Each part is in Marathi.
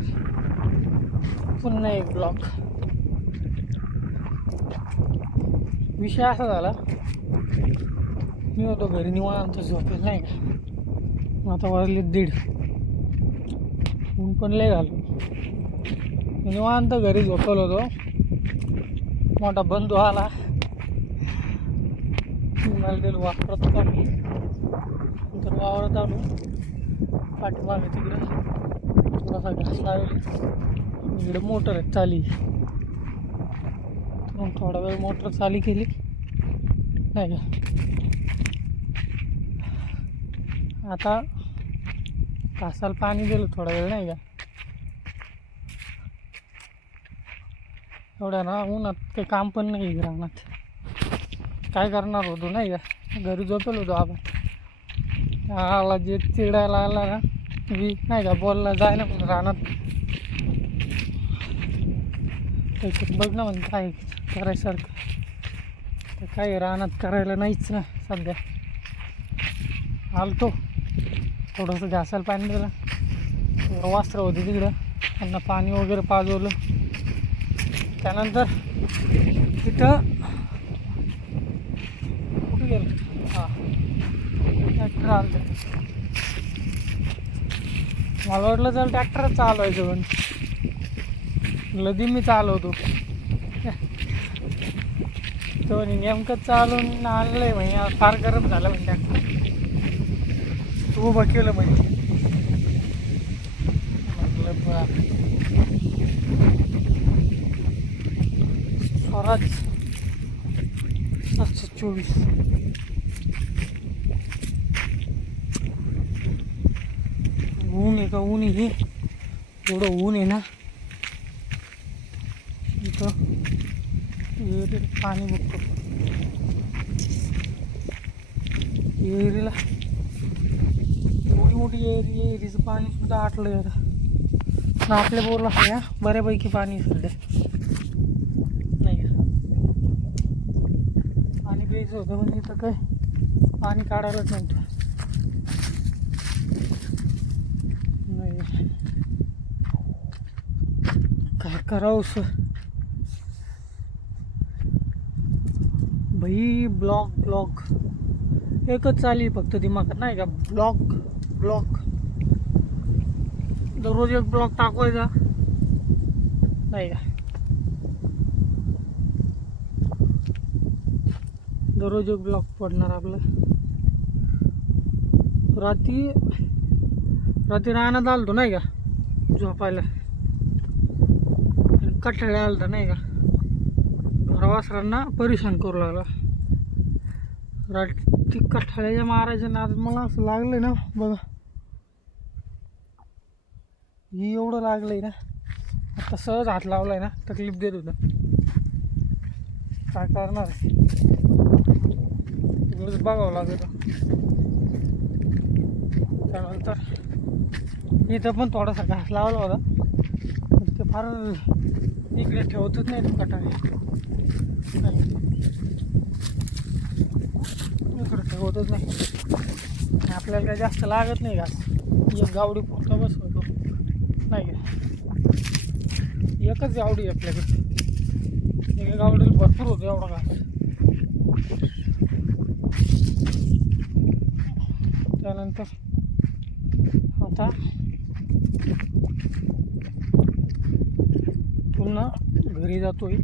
त्यानंतर पुन्हा एक ब्लॉक. विषय असा झाला मी होतो घरी निवांत झोपेल नाही का? आता वाजले दीड. ऊन पण लय झालं. निवांत घरी झोपलो होतो. मोठा बंधू आला. मला ते वापरत काढली नंतर वावरत आलो. पाठीमागे तिकडं. थोडासा घास लावेल इकडे मोटर आहे चाली. मग थोडा वेळ मोटर चाली केली. नाही का? आता कासाला पाणी दिलं थोडा वेळ नाही का? एवढ्या ना उन्हात काही काम पण नाही रानात. काय करणार होतो नाही का? घरी झोपेल होतो आपण. आला जे चिडायला आला ना. मी नाही का बोलला जाय ना म्हणून रानात त्याच्यात बघ ना म्हणून काय करायसारखं. तर काही रानात करायला नाहीच ना सध्या. आलतो. थोडंसं घासायला पाणी दिलं. थोडं वस्त्र होते तिकडं. त्यांना पाणी वगैरे पाजवलं. त्यानंतर तिथं कुठे गेलं? हां. ट्रॅक्टर आलं होतं. मला वाटलं चल ट्रॅक्टरच चालवायचं पण. लदी मी चालवतो. तो म्हणे नेमकं चालून आणलंय म्हणजे फार गरम झालं म्हणे ट्रॅक्टर तू उभं केलं म्हणे. म्हटलं स्वराज. सातशे चोवीस. ऊन आहे का? ऊन आहे. हे एवढं ऊन आहे ना. इथं विहिरीत पाणी बघतो. विहिरीला एवढी मोठी एरी एरीचं पाणी सुद्धा आटलं आहे आता आपल्या बोरला आहे हा, बऱ्यापैकी पाणी सध्या नाही. पाणी प्यायचं होतं म्हणजे इथं काय? पाणी काढायलाच नव्हतं नाही काय करावं सर भाई ब्लॉक ब्लॉक एकच चाली फक्त दिमागात नाही का? ब्लॉक ब्लॉक दररोज एक ब्लॉक टाकवायचा नाही का? दररोज एक ब्लॉक पडणार आपलं. रात्री रात्री रानात आलतो नाही का? झोपायला. कठाळ्या आलता नाही का? प्रवासरांना परेशान करू लागला. रात्री कठाळ्याच्या महाराजांना आज मला असं लागलंय ना बघा. ही एवढं लागलंय ना. आता सहज हात लावलाय ना तकलीफ देत होता. काय करणार बघावं लागेल. त्यानंतर इथं पण थोडासा घास लावला होता. फार इकडे ठेवतच नाही तो कटाने इकडे ठेवतच नाही. आपल्याला काही जास्त लागत नाही घास. एक गावडी पुरता बस होतो नाही एकच गावडी आहे आपल्याकडे. एका गावडीला भरपूर होतो एवढा घास. त्यानंतर आता पुन्हा घरी जातोय.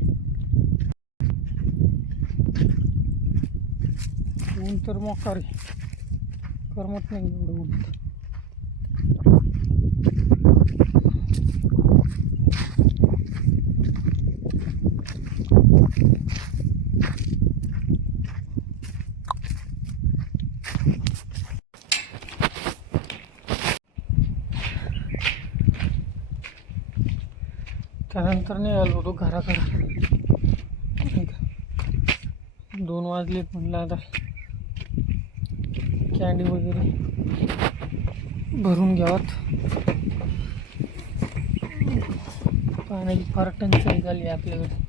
ऊन तर मोकार आहे. करमत नाही एवढं ऊन. त्यानंतर निघालो होतो घराकडं दोन वाजले म्हणलं आता. कॅन्डी वगैरे भरून घ्यावात पाण्याची फार टंचाई झाली आहे आपल्याकडे.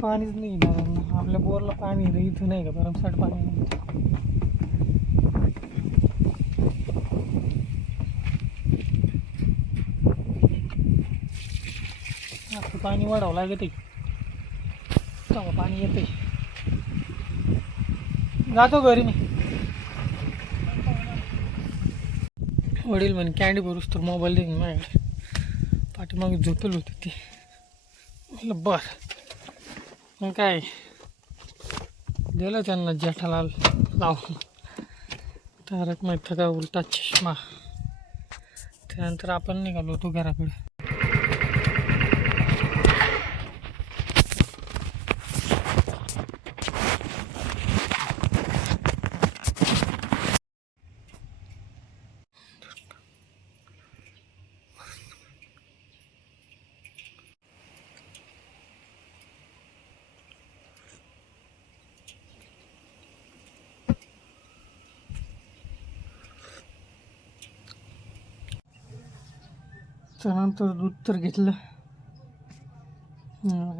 पाणीच नाही आपल्या बोरला पाणी इथं नाही का? भरमसाठ पाणी नाही आता पाणी वाढावं लागत आहे. तेव्हा पाणी येते जातो घरी मी. वडील म्हणे कॅन्डी भरूस तर मोबाईल देईन माझ्याकडे. पाठीमागे झोपेल होती ते. म्हटलं बर. मग काय? दिलं त्यांना जेठाला लावून. तारक मेहता का उलटा चष्मा. त्यानंतर आपण निघालो होतो घराकडे. त्यानंतर दूध तर घेतलं.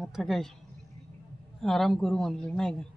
आता काय आराम करू म्हणलं नाही का?